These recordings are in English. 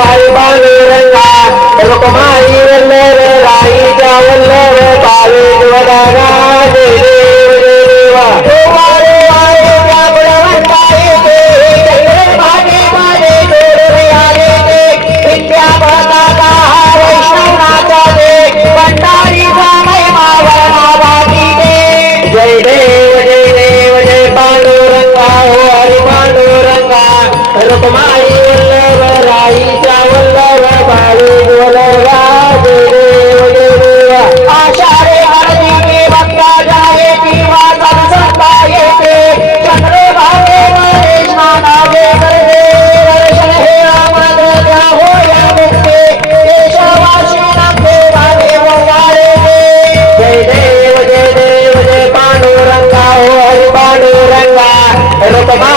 ಾಯಿ Pero papá,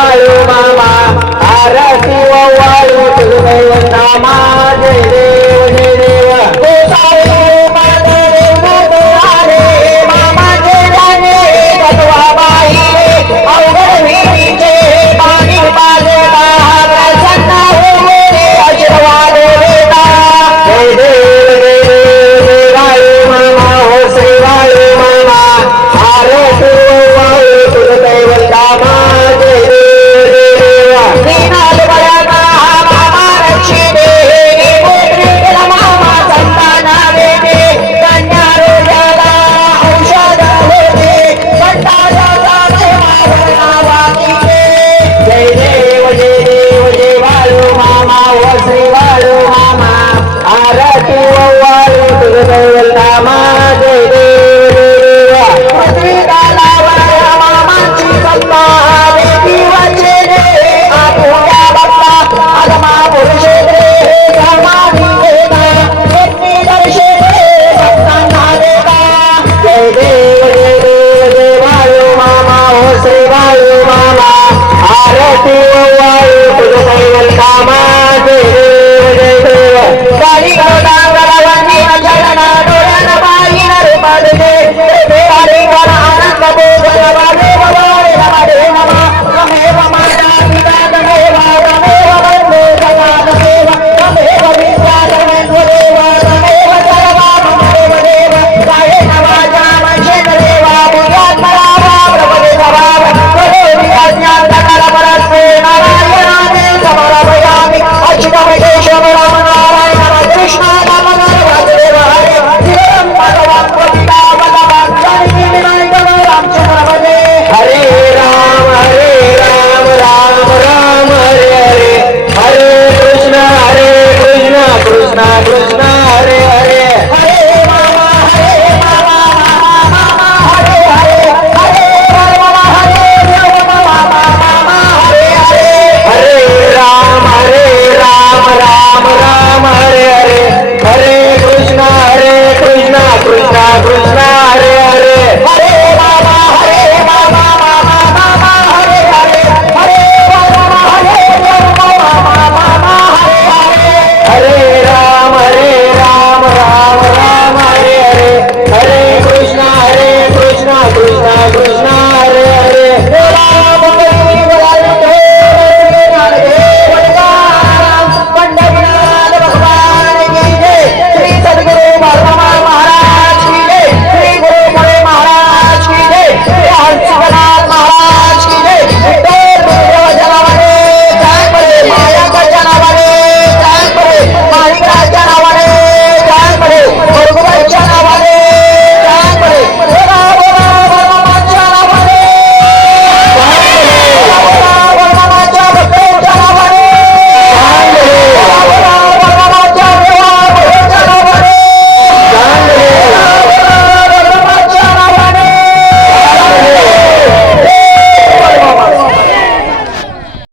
I love you.